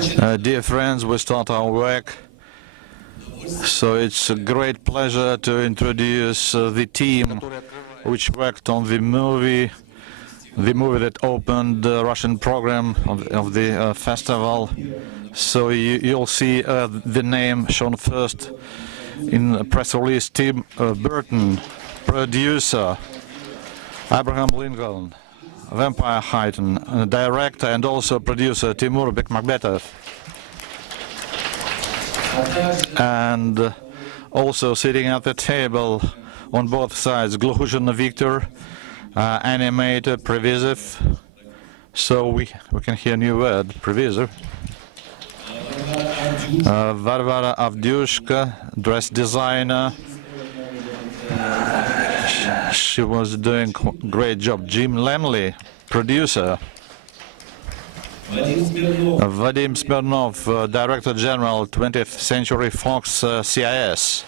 Dear friends, we start our work. So it's a great pleasure to introduce the team which worked on the movie that opened the Russian program of the festival. So you'll see the name shown first in the press release. Tim Burton, producer. Abraham Lincoln, Vampire Heighten, director and also producer Timur Bekmambetov. And also sitting at the table on both sides, Gluhuzhin Victor, animator, Previzov. So we can hear a new word, Previzov. Varvara Avdyushka, dress designer. She was doing a great job. Jim Lemley, producer. Vadim Smirnov, Director General, 20th Century Fox CIS.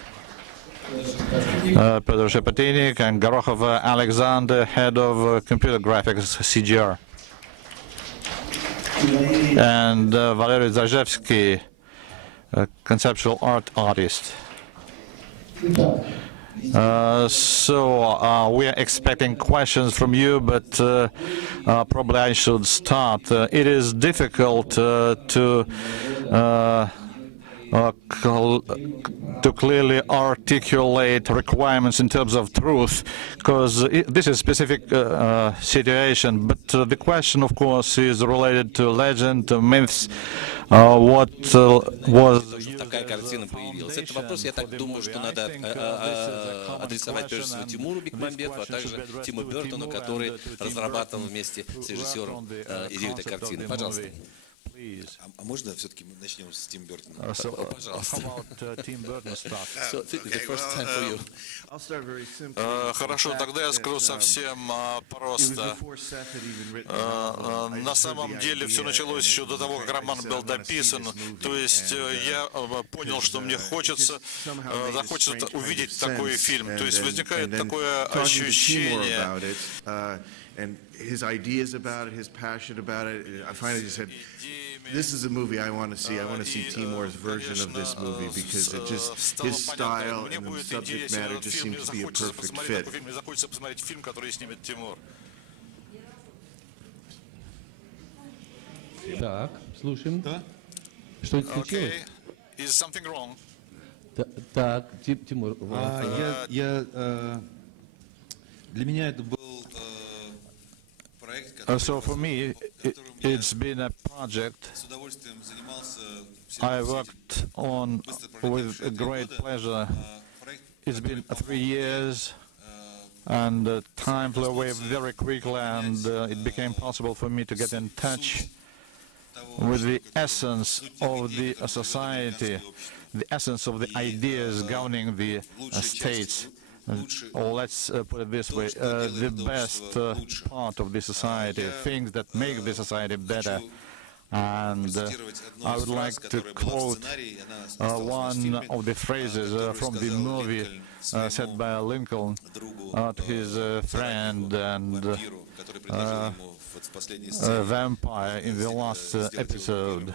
Pedro Shepetinik and Gorokhov Alexander, Head of Computer Graphics, CGR. And Valery Zajevsky, Conceptual Art Artist. So we are expecting questions from you, but probably I should start. It is difficult to clearly articulate requirements in terms of truth, because this is a specific situation. But the question, of course, is related to legend, to myths. What was такая картина появилась? Это вопрос, я так думаю, что надо адресовать прежде всего Тимуру Бекмамбетову, а также Тиму Бертону, который разрабатывал вместе с режиссером идею этой картины. Пожалуйста. А можно все-таки мы начнем с Тим Бертона? Пожалуйста. Хорошо, тогда я скажу совсем просто. На самом деле все началось еще до того, как роман был дописан. То есть я понял, что мне захочется увидеть такой фильм. То есть возникает такое ощущение. And his ideas about it, his passion about it. I finally just said, this is a movie I want to see. I want to see Timur's version of this movie because it just, his style and the subject matter just seems to be a perfect fit. Так, слушаем. Да? Что-нибудь случилось? Is something wrong? Так, Тимур. Для меня это был So for me, it's been a project I worked on with great pleasure. It's been 3 years, and time flew away very quickly, and it became possible for me to get in touch with the essence of the society, the essence of the ideas governing the states. Or let's put it this way, the best part of the society, things that make the society better. And I would like to quote one of the phrases from the movie said by Lincoln to his friend and vampire in the last episode.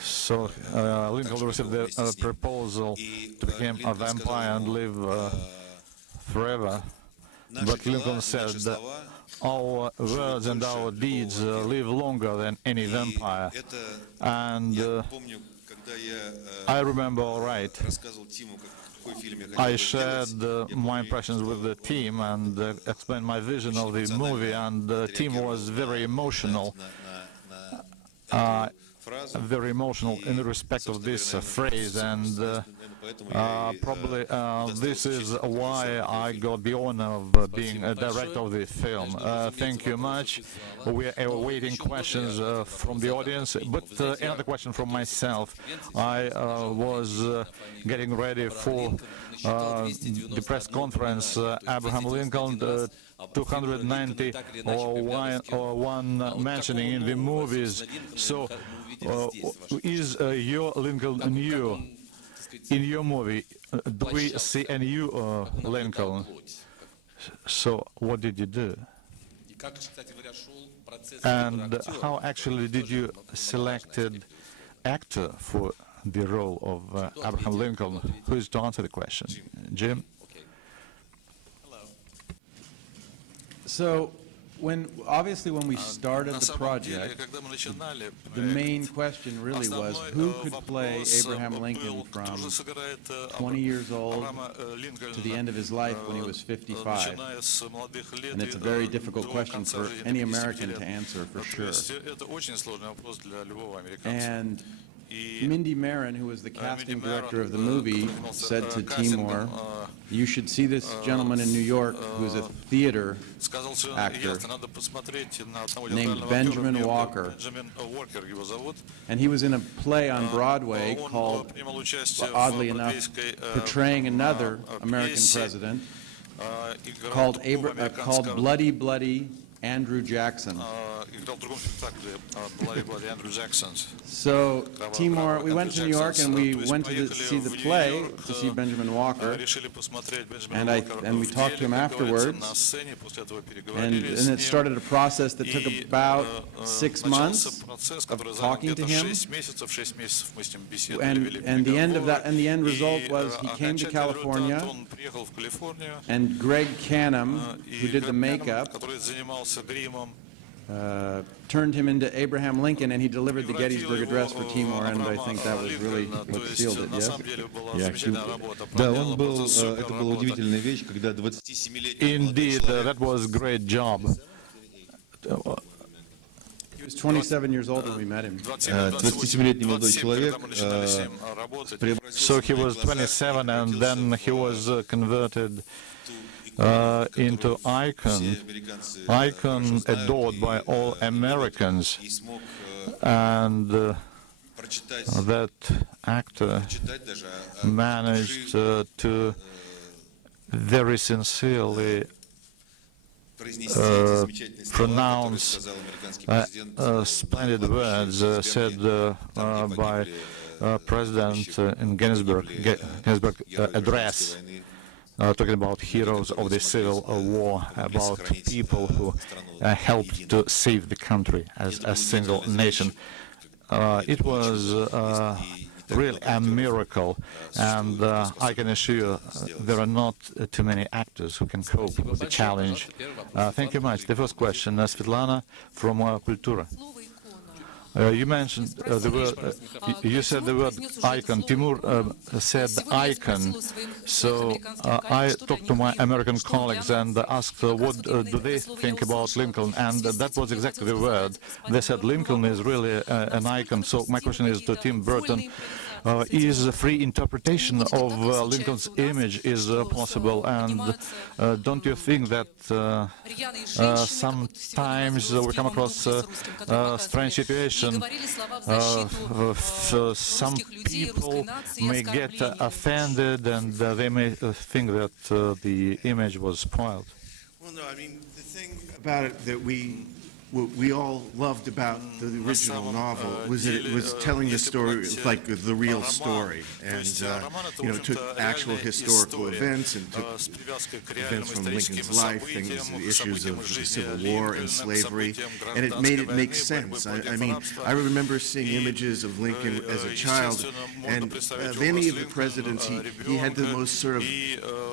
So Lincoln received the proposal to become a vampire and live forever. But Lincoln said that our words and our deeds live longer than any vampire. And I remember all right. I shared my impressions with the team and explained my vision of the movie, and the team was very emotional in respect of this phrase, and probably this is why I got the honor of being a director of the film. Thank you much. We are awaiting questions from the audience, but another question from myself. I was getting ready for the press conference. Abraham Lincoln, 290 or one mentioning in the movies. So is your Lincoln new? In your movie, do we see a new Lincoln? So what did you do? And how actually did you selected actor for the role of Abraham Lincoln? Who is to answer the question? Jim? So, obviously when we started the project, the main question really was who could play Abraham Lincoln from 20 years old to the end of his life when he was 55. And it's a very difficult question for any American to answer, for sure. And Mindy Marin, who was the casting director of the movie, said to Timur, "You should see this gentleman in New York who's a theater actor named Benjamin Walker. And he was in a play on Broadway called, oddly enough, portraying another American president called Bloody Bloody Andrew Jackson." So, Timur, we went to New York and we went to see the play, to see Benjamin Walker, and we talked to him afterwards, and it started a process that took about 6 months of talking to him, and the end result was he came to California, and Greg Canham, who did the makeup, turned him into Abraham Lincoln, and he delivered the Gettysburg Address for Timur, and I think that was really what sealed it, yes? Indeed, that was a great job. He was 27 years old when we met him. So he was 27, and then he was converted into icon adored by all Americans, and that actor managed to very sincerely pronounce splendid words said by President in Gettysburg Address, talking about heroes of the Civil War, about people who helped to save the country as a single nation. It was really a miracle, and I can assure you there are not too many actors who can cope with the challenge. Thank you much. The first question, Svetlana from Kultura. You mentioned the word, you said the word icon. Timur said icon. So I talked to my American colleagues and asked what do they think about Lincoln, and that was exactly the word. They said Lincoln is really an icon. So my question is to Tim Burton. Is a free interpretation of Lincoln's image is possible, and don't you think that sometimes we come across a strange situation? Some people may get offended, and they may think that the image was spoiled. Well, no, I mean, the thing about it that we all loved about the original novel was that it was telling the story like the real story, and took actual historical events and took events from Lincoln's life, things, the issues of the Civil War and slavery, and it made it make sense. I mean, I remember seeing images of Lincoln as a child, and of any of the presidents, he had the most sort of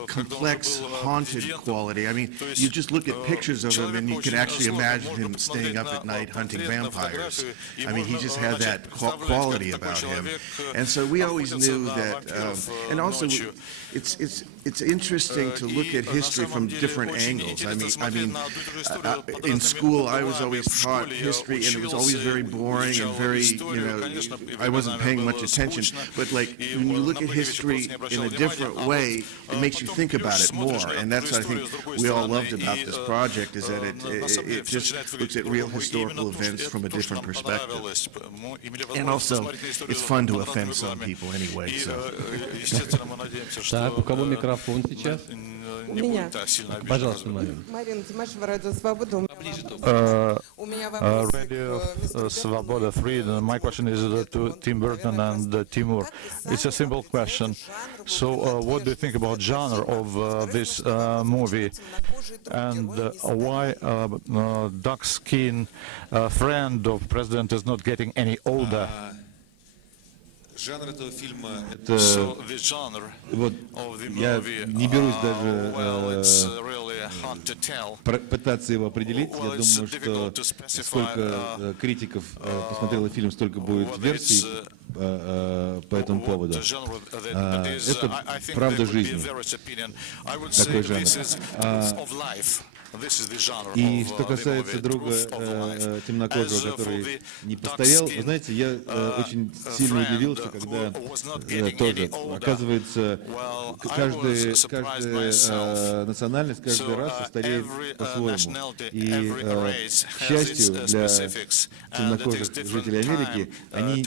complex, haunted quality. I mean, you just look at pictures of him, and you can actually imagine him staying up at night hunting vampires. I mean, he just had that quality about him. And so we always knew that, and also it's interesting to look at history from different angles. I mean, in school I was always taught history, and it was always very boring and very, I wasn't paying much attention. But like when you look at history in a different way, it makes you think about it more. And that's what I think we all loved about this project, is that it just looks at real historical events from a different perspective. And also, it's fun to offend some people anyway. So. Так, у кого микрофон сейчас? У меня. Пожалуйста, Марина. Марина Тимашева, Радио Свобода. Radio Svoboda Freedom. My question is to Tim Burton and Timur. It's a simple question. So what do you think about genre of this movie, and why dark skin friend of President is not getting any older? Это, вот, я не берусь даже пытаться его определить. Я думаю, что сколько критиков посмотрело фильм, столько будет версий по этому поводу. Это правда жизни, такой жанр. И что касается друга темнокожего, который не постоял, вы знаете, я очень сильно удивился, когда тоже, оказывается, каждая национальность, каждая раса стареет по-своему. И, к счастью, для темнокожих жителей Америки, они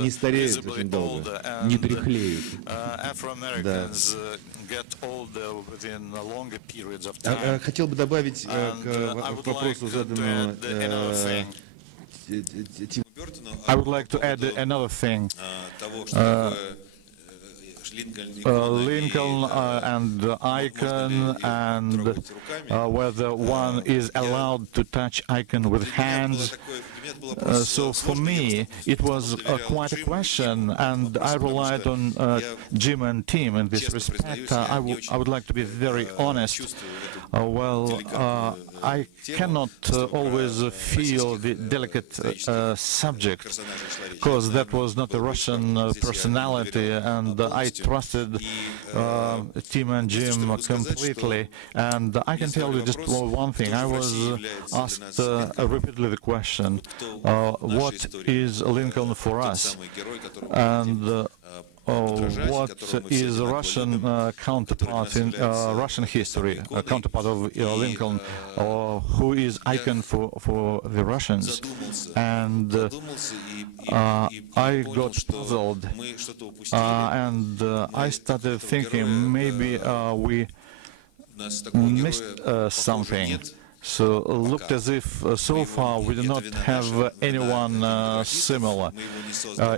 не стареют очень долго, не дряхлеют. Да. Хотел бы добавить к вопросу, заданному I would like to add another thing. Lincoln and Icon, and whether one is allowed to touch Icon with hands. So for me, it was quite a question, and I relied on Jim and Tim in this respect. I would like to be very honest. I cannot always feel the delicate subject, because that was not a Russian personality, and I trusted Tim and Jim completely. And I can tell you just one thing. I was asked repeatedly the question, what is Lincoln for us? And what is a Russian counterpart in Russian history, a counterpart of Lincoln, or who is Icon for the Russians? And I got puzzled, and I started thinking maybe we missed something. So looked as if so far we do not have anyone similar.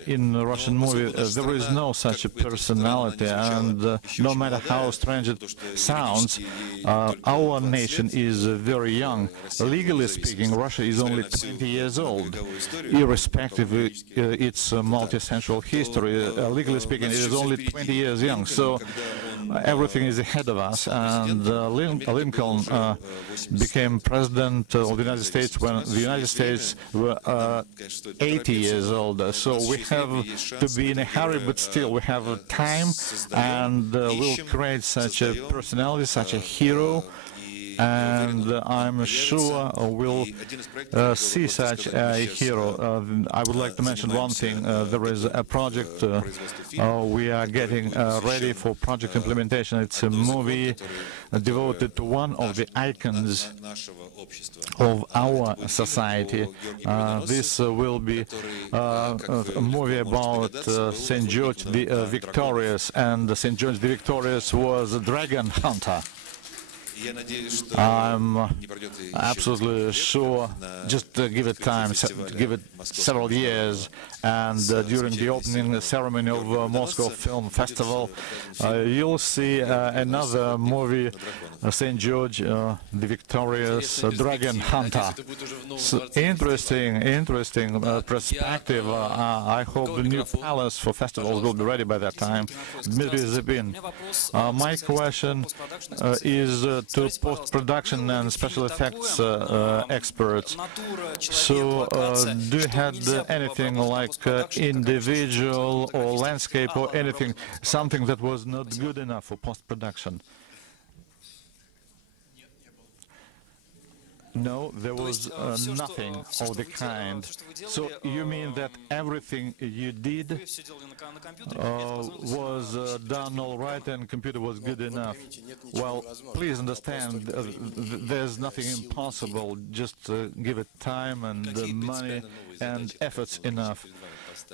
In the Russian movie there is no such a personality, and no matter how strange it sounds, our nation is very young. Legally speaking, Russia is only 20 years old, irrespective of its multi-century history. Legally speaking, it is only 20 years young, so everything is ahead of us. And Lincoln became President of the United States when the United States were 80 years old. So we have to be in a hurry, but still we have time, and we'll create such a personality, such a hero, and I'm sure we'll see such a hero. I would like to mention one thing. There is a project we are getting ready for project implementation. It's a movie devoted to one of the icons of our society. This will be a movie about St. George the Victorious, and St. George the Victorious was a dragon hunter. I'm absolutely sure, just give it time, give it several years, and during the opening ceremony of Moscow Film Festival, you'll see another movie, St. George the Victorious Dragon Hunter. So interesting perspective. I hope the new palace for festivals will be ready by that time. Dmitry Zybin. My question is to post-production and special effects experts. So do you have anything like individual or landscape or anything, something that was not good enough for post-production? No, there was nothing of the kind. So you mean that everything you did was done all right and computer was good enough? Well, please understand, there's nothing impossible. Just give it time and money and efforts enough.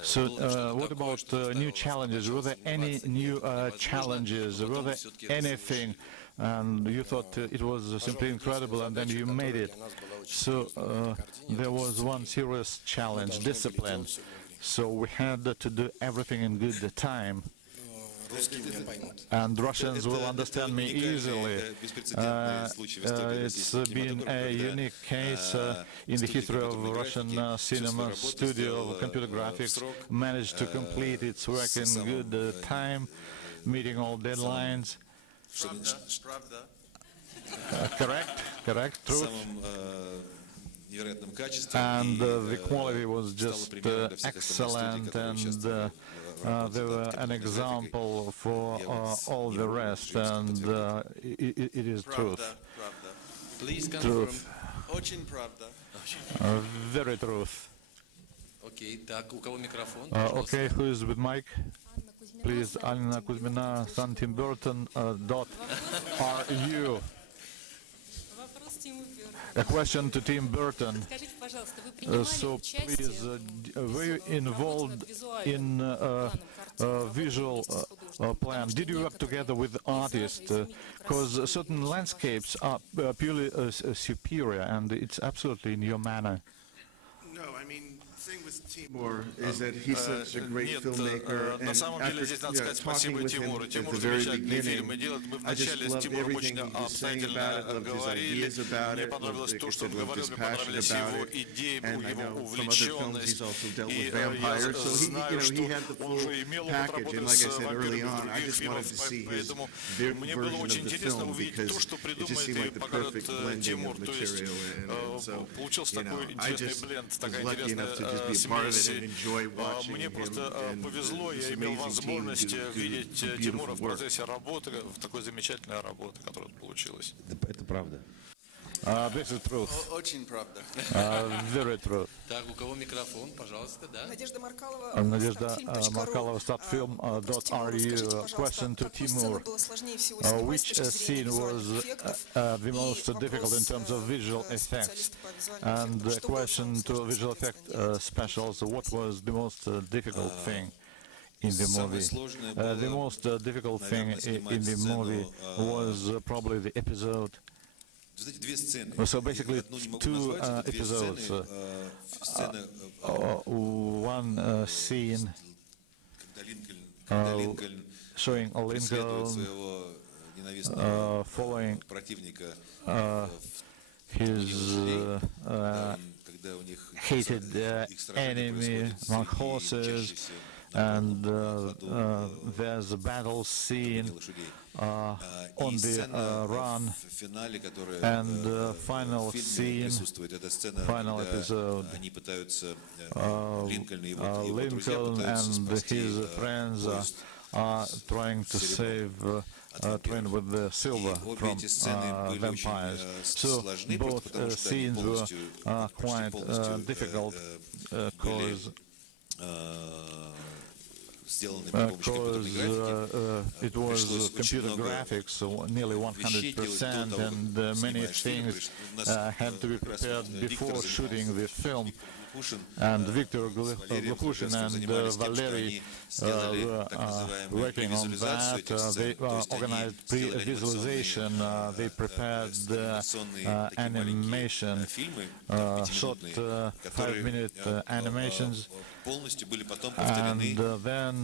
So, what about new challenges? Were there any new challenges? Were there anything, and you thought it was simply incredible, and then you made it? So, there was one serious challenge, discipline. So we had to do everything in good time. And Russians will understand me easily. It's been a unique case in the history of Russian cinema studio. Computer graphics managed to complete its work in good time, meeting all deadlines. Correct, truth. And the quality was just excellent, and they were an example for all the rest, and it is truth. Truth. Very truth. Okay, who is with mic? Please, Anna Kuzmina, Sun Tim Burton, .ru. A question to Tim Burton. So please, were you involved in visual plan? Did you work together with artists? Because certain landscapes are purely superior, and it's absolutely in your manner. No, I mean, the thing with Timur is that he's such a great filmmaker, and after talking with him at the very beginning, I just loved everything he was saying about it, loved his ideas about it, loved his passion about it, and I know from other films he's also dealt with vampires, so he had the full package, and like I said early on, I just wanted to see his version of the film, because it just seemed like the perfect blending of material, and so, I just was lucky enough to just be a part of it and enjoy watching him, and this amazing team do beautiful work. Это правда. This is truth. Очень правда. Very true. Так, у кого микрофон, пожалуйста, да? Надежда Маркалова, Statfilm.ru. Question to Timur. Which scene was the most difficult in terms of visual effects? And the question to visual effect specials, what was the most difficult thing in the movie? The most difficult thing in the movie was probably the episode. So basically, two episodes. One scene showing Lincoln following his hated enemy among horses, and there's a battle scene on the run, and final scene, final episode, Lincoln and his friends are trying to save train with the silver from vampires. So both scenes were quite difficult because it was computer graphics, so nearly 100%, and many things had to be prepared before shooting the film. And Victor Glukushin and Valery were working on that. They organized pre-visualization, they prepared animation, shot 5-minute animations, and then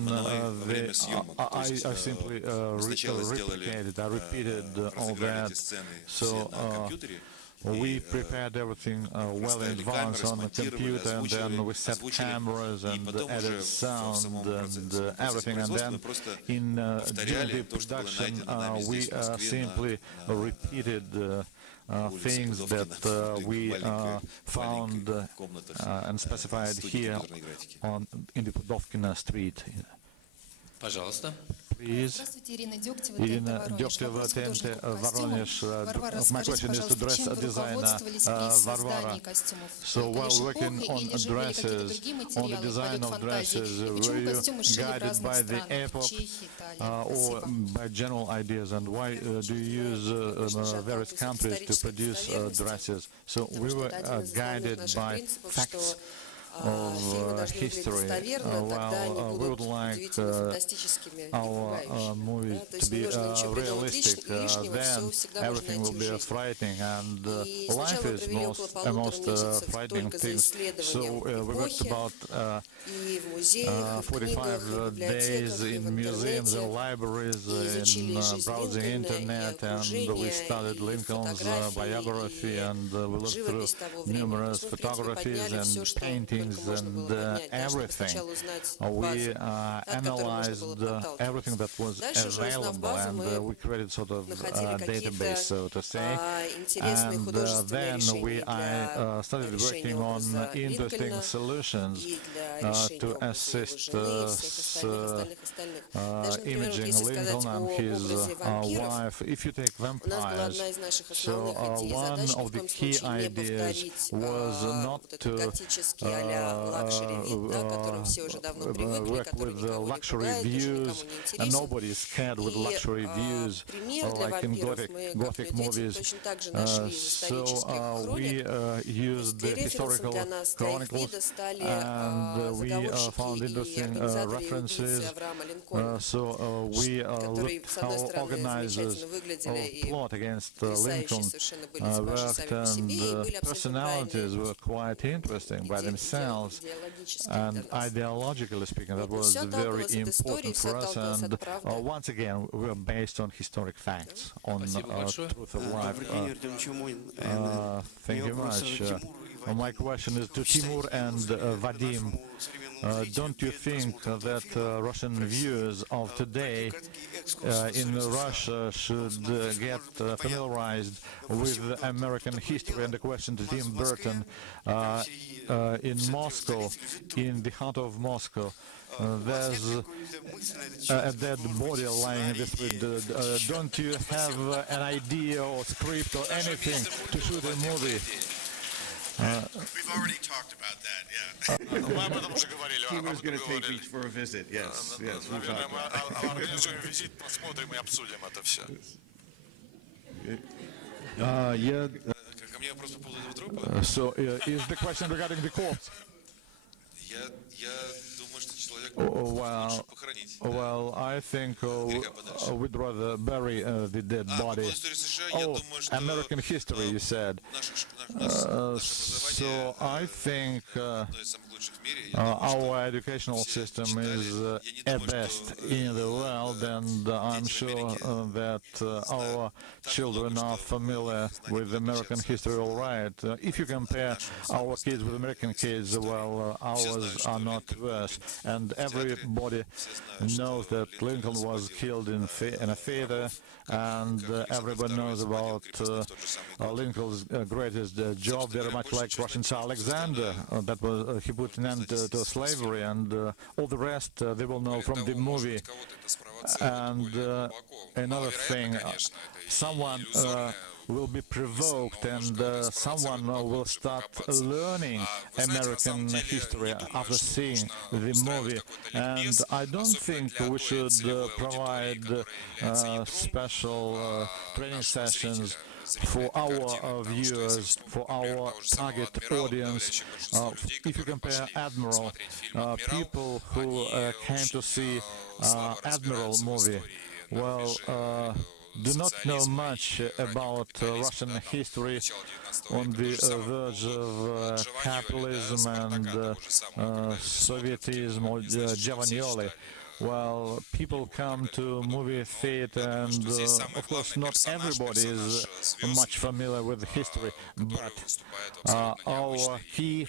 I simply repeated all that. So we prepared everything well in advance on the computer, and then we set cameras and added sound and everything, and then during the production we simply repeated things that we found and specified here in the Pudovkina street. Пожалуйста. Please. Irina Degteva, TNT, Voronezh. My question is to dress designer Varvara. So while working on dresses, on the design of dresses, were you guided by the epoch or by general ideas? And why do you use various countries to produce dresses? So we were guided by facts of history. Well, we would like our movies to be realistic. Then everything will be frightening, and life is most frightening thing. So we worked about 45 days in museums and libraries, in browsing internet, and we studied Lincoln's biography, and we looked through numerous photographies and paintings and everything. We analyzed everything that was available, and we created sort of a database, so to say. And then I started working on interesting solutions to assist imaging Lincoln and his wife. If you take vampires, so one of the key ideas was not to work with luxury views, and nobody is scared with luxury views like in Gothic movies. So we used the historical chronicles, and we found interesting references. So we looked how organizers plot against Lincoln worked, and personalities were quite interesting by themselves, and ideologically speaking, that was very important for us. And once again, we were based on historic facts, on truth of life. Thank you much. My question is to Timur and Vadim. Don't you think that Russian viewers of today in Russia should get familiarized with American history? And the question to Tim Burton, in Moscow, in the heart of Moscow, there's a dead body lying in the street. Don't you have an idea or script or anything to shoot a movie? We've already talked about that, yeah. He was going to take me for a visit, yes, yes. We talked about it. So, is the question regarding the corpse? Well, I think we'd rather bury the dead body. Oh, American history, you said. So I think our educational system is at best in the world, and I'm sure that our children are familiar with American history all right. If you compare our kids with American kids, well, ours are not worse. And everybody knows that Lincoln was killed in a theater, and everybody knows about Lincoln's greatest job, very much like Russian Tsar Alexander. That was he put an end to slavery, and all the rest they will know from the movie. And another thing, someone will be provoked, and someone will start learning American history after seeing the movie. And I don't think we should provide special training sessions for our viewers, for our target audience. If you compare Admiral, people who came to see Admiral movie, well, do not know much about Russian history on the verge of capitalism and Sovietism or Giovannioli. Well, people come to movie theater, and of course not everybody is much familiar with history, but our key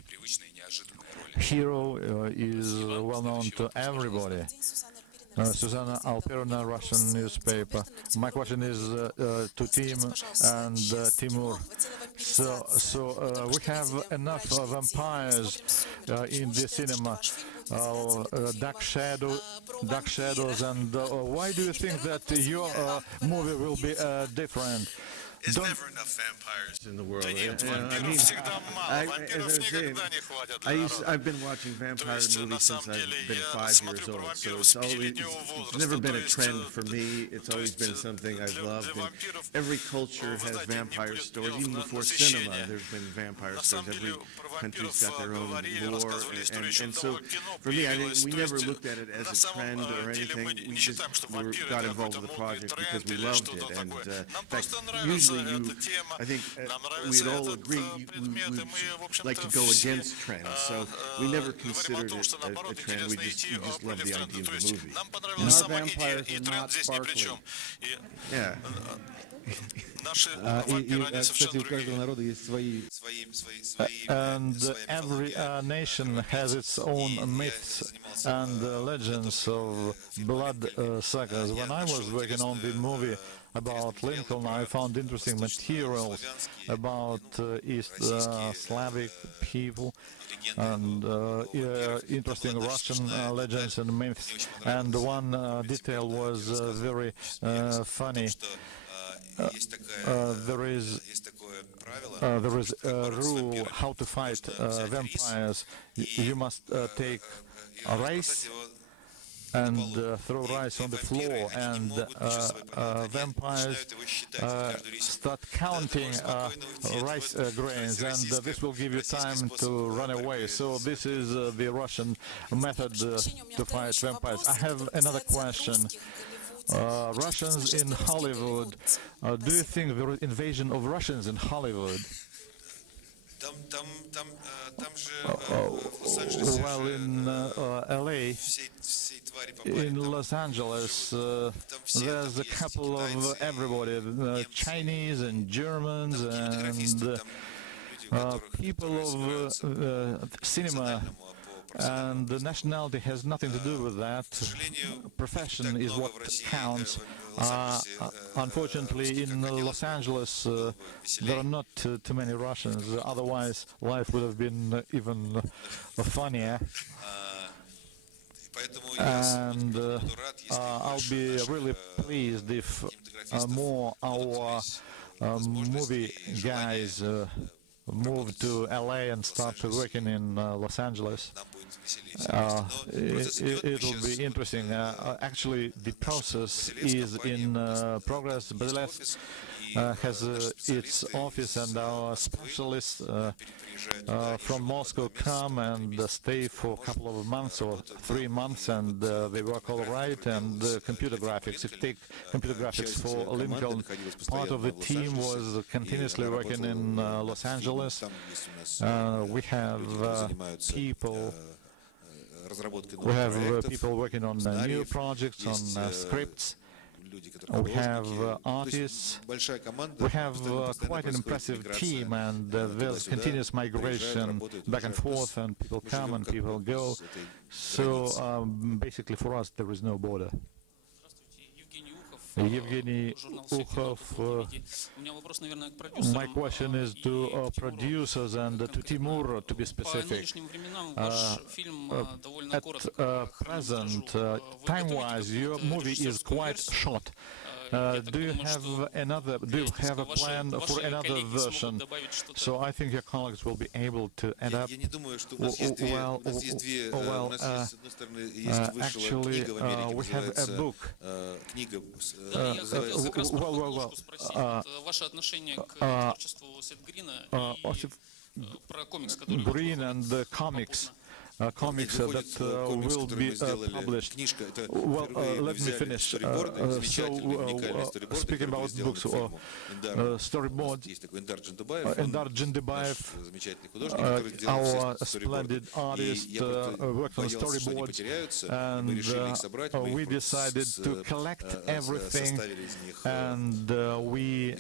hero is well known to everybody. Susanna Alperina, Russian newspaper. My question is to Tim and Timur. So we have enough vampires in the cinema, dark shadows, and why do you think that your movie will be different? There's never enough vampires in the world. I've been watching vampire movies since I've been 5 years old, so it's never been a trend for me. It's always been something I've loved. And every culture has vampire stories. Even before cinema, there's been vampire stories. Every country's got their own lore, and so for me, we never looked at it as a trend or anything. We just got involved with the project because we loved it. And in fact, usually I think we'd all agree we like to go against trends. So we never considered it a trend. We just loved the idea of the movie. And our vampires are not sparkly. Yeah. Кстати, у каждого народа есть свои... And every nation has its own myths and legends of blood sagas. When I was working on the movie about Lincoln, I found interesting materials about East Slavic people and interesting Russian legends and myths. And one detail was very funny. There is a rule how to fight vampires. You must take rice and throw rice on the floor, and vampires start counting rice grains, and this will give you time to run away. So this is the Russian method to fight vampires. I have another question. Russians in Hollywood, do you think there is invasion of Russians in Hollywood? Well, in LA, in Los Angeles, there's a couple of everybody, Chinese and Germans and people of cinema. And the nationality has nothing to do with that. Profession is what counts. Unfortunately, in Los Angeles, there are not too many Russians. Otherwise, life would have been even funnier. And I'll be really pleased if more our movie guys move to LA and start working in Los Angeles. It'll be interesting. Actually, the process is in progress. BDLF has its office, and our specialists from Moscow come and stay for a couple of months or 3 months, and they work all right. And computer graphics, if you take computer graphics for Lincoln, part of the team was continuously working in Los Angeles. We have people working on new projects, on scripts. We have artists. We have quite an impressive team, and there's continuous migration back and forth, and people come and people go. So basically for us there is no border. Evgeny Ukhov. My question is to producers and to Timur, to be specific. At present, time-wise, your movie is quite short. Do you have a plan for another version? So I think your colleagues will be able to end up. Actually, we have a book. Green and the comics that will be published. Well, let me finish. Speaking about books, storyboards, Endar Jindibayev, our splendid artist, worked on storyboards, and we decided to collect everything, and we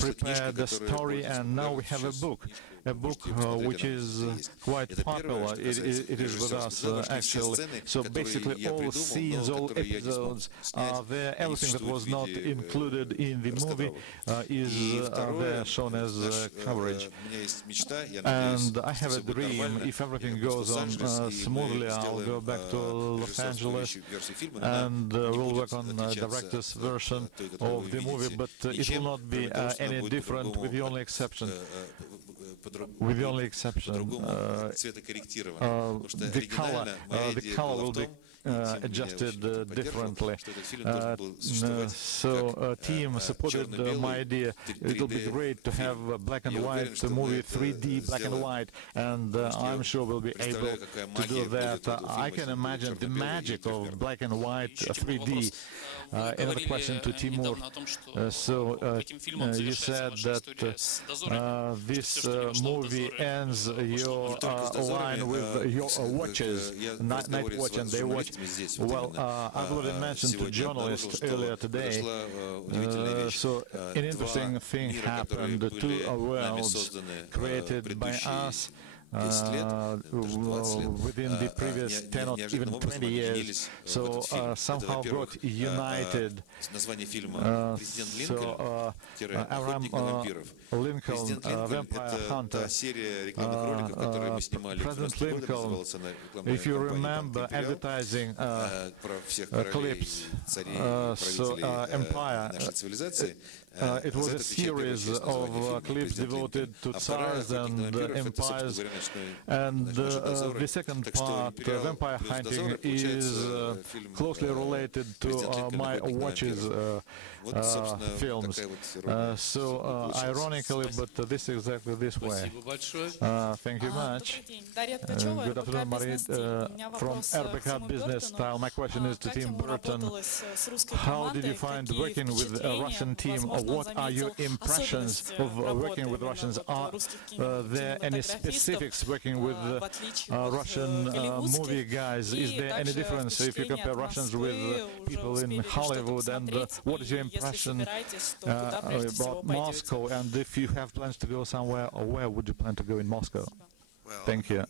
prepared the story, and now we have a book which is quite popular. no, it is with us, actually. So basically all scenes, all episodes are there. Everything that was not included in the movie is there, shown as coverage. And I have a dream, if everything goes on smoothly, I'll go back to Los Angeles and we'll work on the director's version of the movie, but it will not be any different, with the only exception, the color will be adjusted differently. So team supported my idea. It will be great to have a black and white movie, 3D black and white, and I'm sure we'll be able to do that. I can imagine the magic of black and white 3D. Another question to Timur. So you said that this movie ends your line with your watches, night watch, and they watch. Well, I've already mentioned to journalists earlier today, so an interesting thing happened. Two worlds created by us within the previous 10 or even 20 years, so somehow got united. So Abraham Lincoln, Vampire Hunter, President Lincoln, if you remember advertising clips, so Empire, it was a series of clips devoted to tsars and empires, and the second part, vampire hunting, is closely related to my watches films. So ironically, but this is exactly this way. Thank you much. Good afternoon, Marie. From RBK Business Style, my question is to Tim Burton. How did you find working with a Russian team? What are your impressions of working with Russians? Are there any specifics working with Russian movie guys? Is there any difference if you compare Russians with people in Hollywood? And what is your impression about Moscow? And if you have plans to go somewhere, or where would you plan to go in Moscow? Thank you.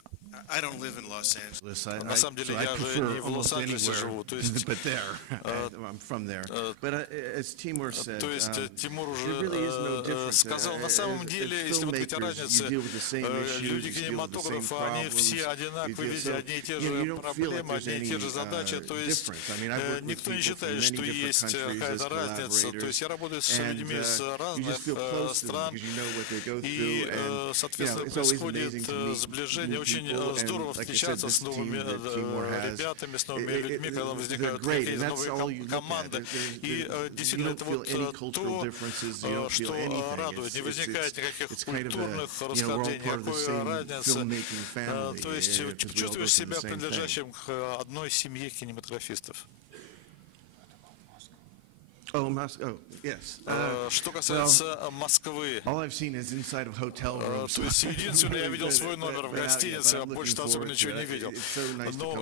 I don't live in Los Angeles. На самом деле я же не в Лос-Анджелесе живу, то есть. But there, I'm from there. But as Timur said, то есть Тимур уже сказал, на самом деле, если вот говорить о разнице, люди кинематографа, они все одинаковые, видят одни и те же проблемы, одни и те же задачи, то есть никто не считает, что есть какая-то разница. То есть я работаю с людьми с разных стран, и, соответственно, происходит сближение. Очень здорово встречаться с новыми ребятами, с новыми людьми, когда возникают какие-то новые команды. И действительно, это вот то, что радует. Не возникает никаких культурных расхождений, никакой разницы. То есть чувствуешь себя принадлежащим к одной семье кинематографистов. Что касается Москвы, то есть единственное, я видел свой номер в гостинице, а больше особо ничего не видел. Но,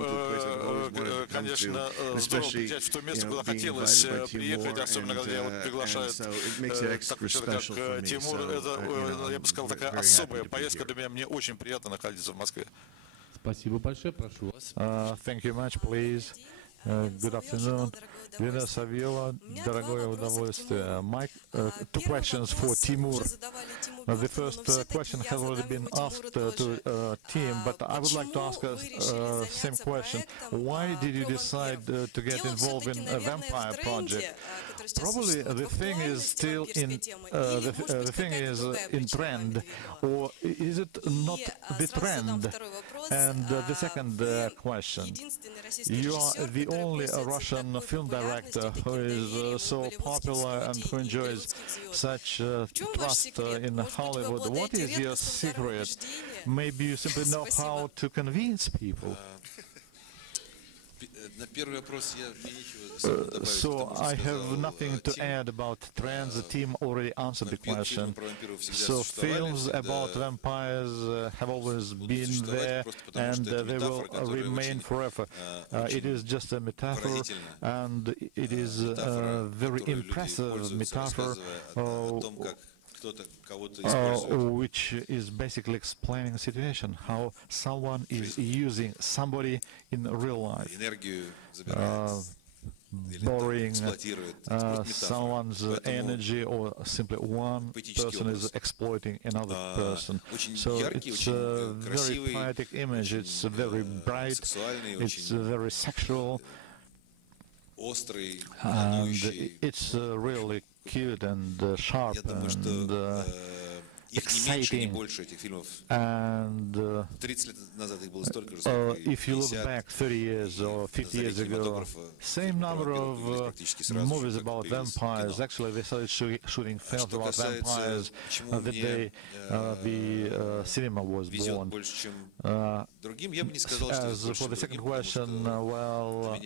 конечно, здорово приезжать в то место, куда хотелось приехать, особенно когда я приглашают такой человек, как Тимур. Это, я бы сказал, такая особая поездка для меня. Мне очень приятно находиться в Москве. Спасибо большое, прошу вас. Thank you much, please. Good afternoon. Lina Saviola, дорогое удовольствие. Two questions for Timur. The first question has already been asked to Tim, but I would like to ask the same question. Why did you decide to get involved in a vampire project? Probably the thing is still in the thing is in trend, or is it not the trend? And the second question: you are the only Russian film director who is so popular and who enjoys such trust in Hollywood. What is your secret? Maybe you simply know how to convince people. So I have nothing to add about trends. The team already answered the question. So films about vampires have always been there, and they will remain forever. It is just a metaphor, and it is a very impressive metaphor which is basically explaining the situation, how someone is using somebody in real life, borrowing someone's energy, or simply one person is exploiting another person. So it's a very poetic image, it's very bright, it's very sexual, and it's really cute and sharp and exciting. And if you look back 30 years or 50 years ago, same number of movies about vampires. Actually, they started shooting films about vampires the day the cinema was born. As for the second question, well,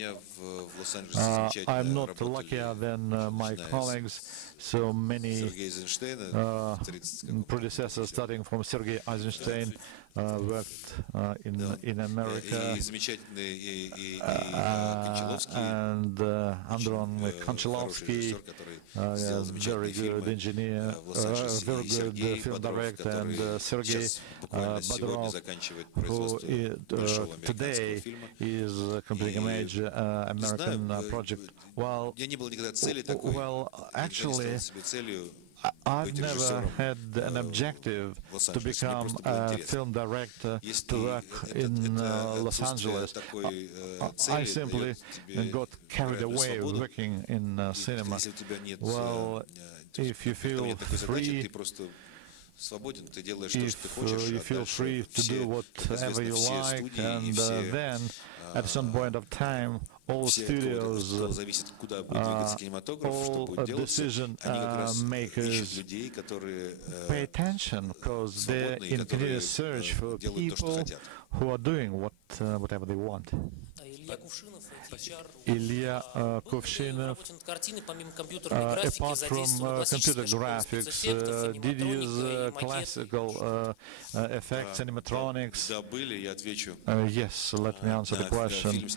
I'm not luckier than my colleagues. So many predecessors, starting from Sergei Eisenstein, worked in America, and Andron Konchalovsky, very good engineer, very good film director, and Sergei Bodrov, who today is completing a major American project. Well, actually, I've never had an objective to become a film director, to work in Los Angeles. I simply got carried away working in cinema. Well, if you feel free, to do whatever you like, and then at some point of time, all studios, all decision makers pay attention, because they're in continuous search for people who are doing whatever they want. Ilya Kuvshinov, apart from computer graphics, did use classical effects, animatronics? Yes, let me answer the question.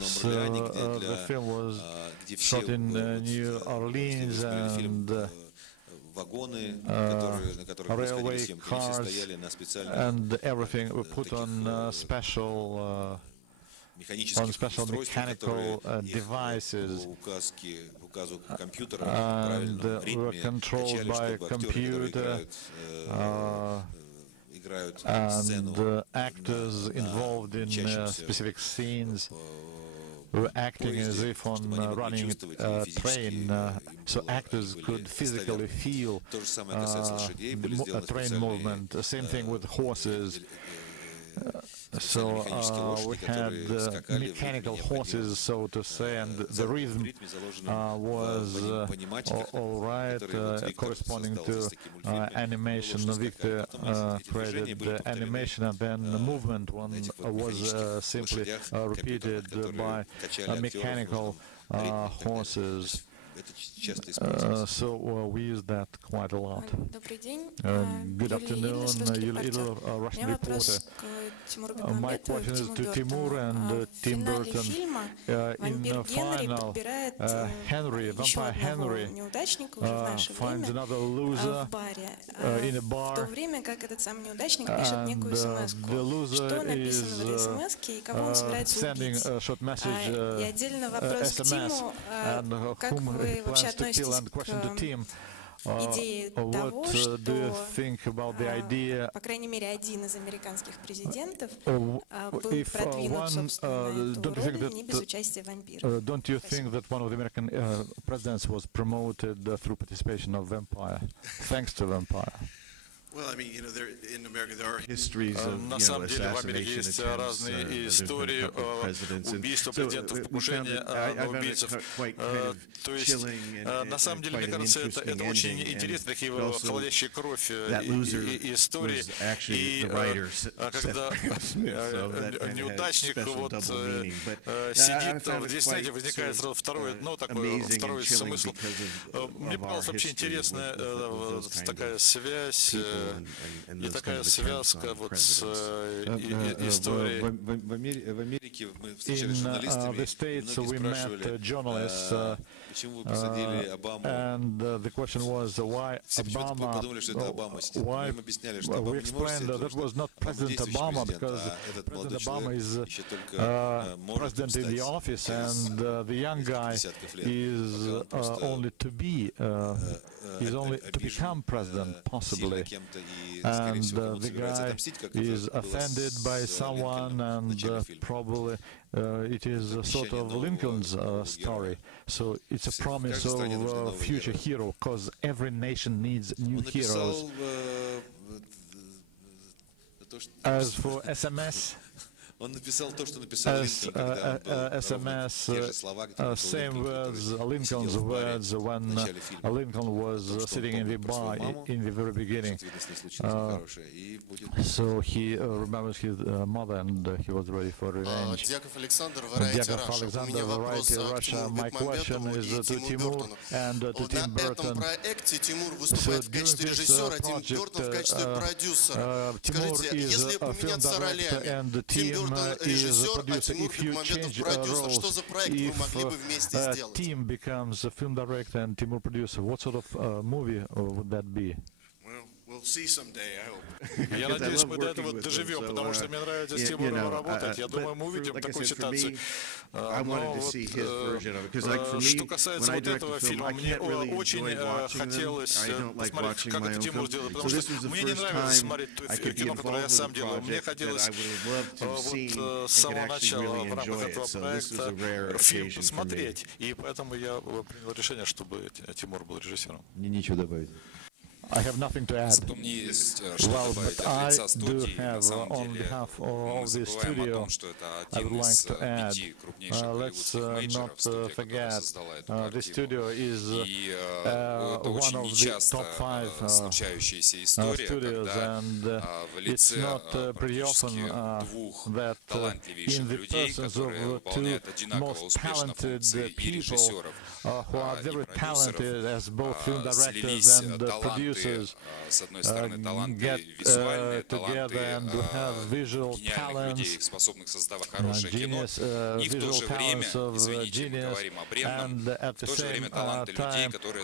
So the film was shot in New Orleans, and railway cars and everything were put on special mechanical devices, and were controlled by a computer, and actors involved in specific scenes were acting as if on running a train, so actors could physically feel the train movement. The same thing with horses. So we had mechanical horses, so to say, and the rhythm was all right, corresponding to animation. Victor created the animation, and then the movement one was simply repeated by mechanical horses. So we use that quite a lot. Good afternoon, Yulia, Russian reporter. My question is to Timur and Tim Burton. In the final, Vampire Henry finds another loser in a bar, and the loser is sending a short message, SMS, and whom he plans to kill. And question to Tim. What do you think about the idea, if don't you think that one of the American presidents was promoted through participation of Vampire, thanks to Vampire? Well, I mean, in America there are histories of, assassination attempts presidents. Убийства президентов, покушения на убийцев. То есть, на самом деле, мне кажется, это очень интересно, такие холодящие кровь истории. И когда неудачник сидит, здесь, знаете, возникает сразу второй смысл. Мне показалась вообще интересная такая связь, и такая связка вот с историей. В Америке мы встречались с журналистами. In the States we met journalists And the question was why Obama, why we explained that was not President Obama, because President Obama is president in the office, and the young guy is only to be, is only to become president, possibly. And the guy is offended by someone, and probably it is a sort of Lincoln's story. So it's a promise of a future hero, because every nation needs new heroes. As for SMS, SMS, same words, Lincoln's words when Lincoln was sitting in the bar in the very beginning. So he remembers his mother, and he was ready for revenge. Yakov Alexander, Variety Russia. My question is to Timur and to Tim Burton. So during this project, Timur is a film director and Tim is a producer. If you change roles, if Tim becomes a film director and Timur producer, what sort of movie would that be? We'll see someday, I hope. Я надеюсь, мы до этого доживем, потому что мне нравится с Тимуром работать. Я думаю, мы увидим такую ситуацию. Но вот, что касается вот этого фильма, мне очень хотелось посмотреть, как это Тимур сделает, потому что мне не нравится смотреть то кино, которое я сам делаю. Мне хотелось вот с самого начала в рамках этого проекта фильм посмотреть. И поэтому я принял решение, чтобы Тимур был режиссером. Мне нечего добавить. I have nothing to add. Well, but I do have, on behalf of the studio, I would like to add, let's not forget, the studio is one of the top 5 studios, and it's not pretty often that in the persons of two most talented people who are very talented as both film directors and producers, get together and have visual talents, genius, visual talents of genius, and at the same time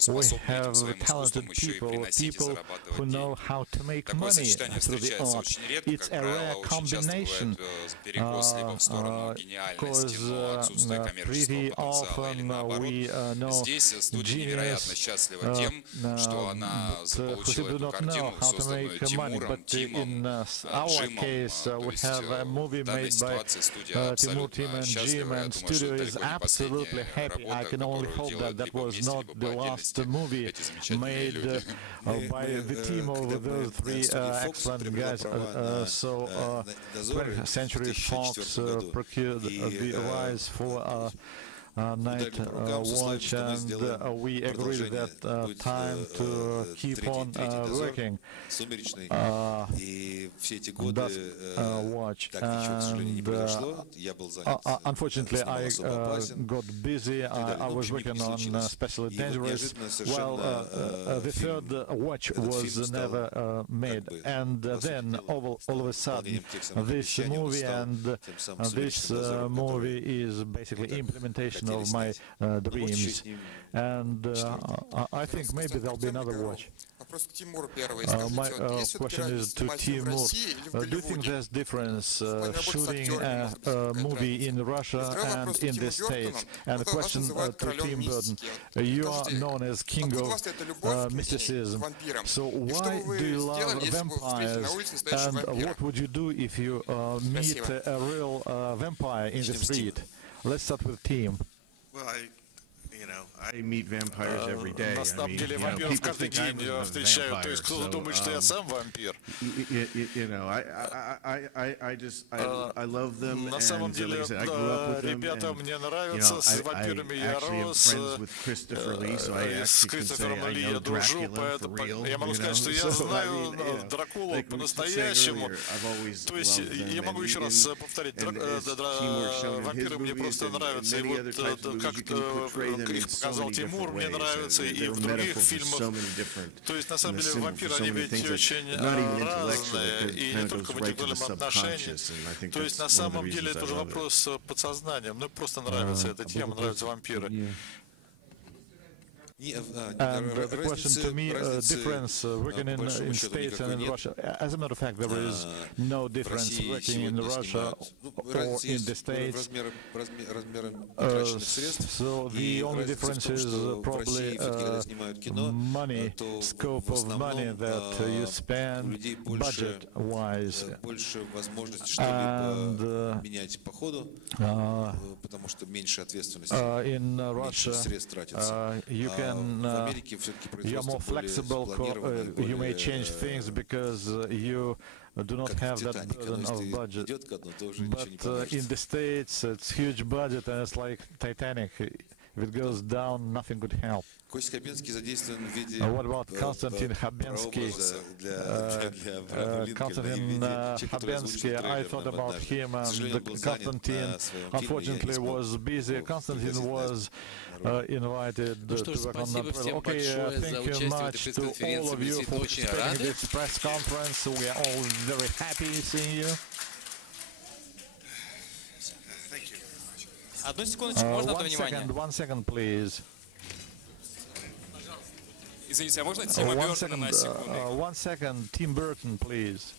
we have talented people, people who know how to make money through the art. It's a rare combination, because pretty often we know genius who do not know how to make money, but in our case we have a movie made by Timur, Tim and Jim, and studio is absolutely happy. I can only hope that that was not the last movie made by the team of those 3 excellent guys. So 20th Century Fox procured the rights for Night Watch, and we agreed that time to keep on working. Dusk Watch, and unfortunately I got busy. I was working on Especially Dangerous. Well, the 3rd watch was never made, and then all of a sudden this movie, and this movie is basically implementation of my dreams, and I think maybe there'll be another watch. My question is to Timur. Do you think there's difference shooting a movie in Russia and in the States? And the question to Tim Burton. You are known as king of mysticism. So why do you love vampires? And what would you do if you meet a real vampire in the street? Let's start with Tim. Well, I meet vampires every day. На самом деле вампиров каждый день встречаю. То есть кто-то думает, что я сам вампир. I love them. На самом деле, ребята мне нравятся, с вампирами я рос, с Кристофером Ли я дружу, поэтому я могу сказать, что я знаю Дракулу по-настоящему. То есть я могу еще раз повторить, вампиры мне просто нравятся. И вот как их показал Тимур, мне нравится, и в других фильмах. То есть, на самом деле, вампиры, они ведь очень разные, и не только в индивидуальном отношении. То есть, на самом деле, это же вопрос подсознания. Мне просто нравится эта тема, нравятся вампиры. And the question to me, difference working in States and in Russia. As a matter of fact, there is no difference working in Russia or in the States. So the only difference is probably money, scope of money that you spend budget-wise. And in Russia, you're more flexible, you may change things because you do not have that burden of budget. But in the States, it's huge budget and it's like Titanic. If it goes down, nothing could help. What about Konstantin Khabensky? Konstantin Khabensky, I thought about him, and Konstantin unfortunately was busy. Konstantin was invited to work on that project. Okay, thank you much to all of you for participating in this press conference. We are all very happy seeing you. Одну секундочку, можно до внимания? One second, please. Извините, а можно Тима Бёртона на секунду? One second, Tim Burton, please.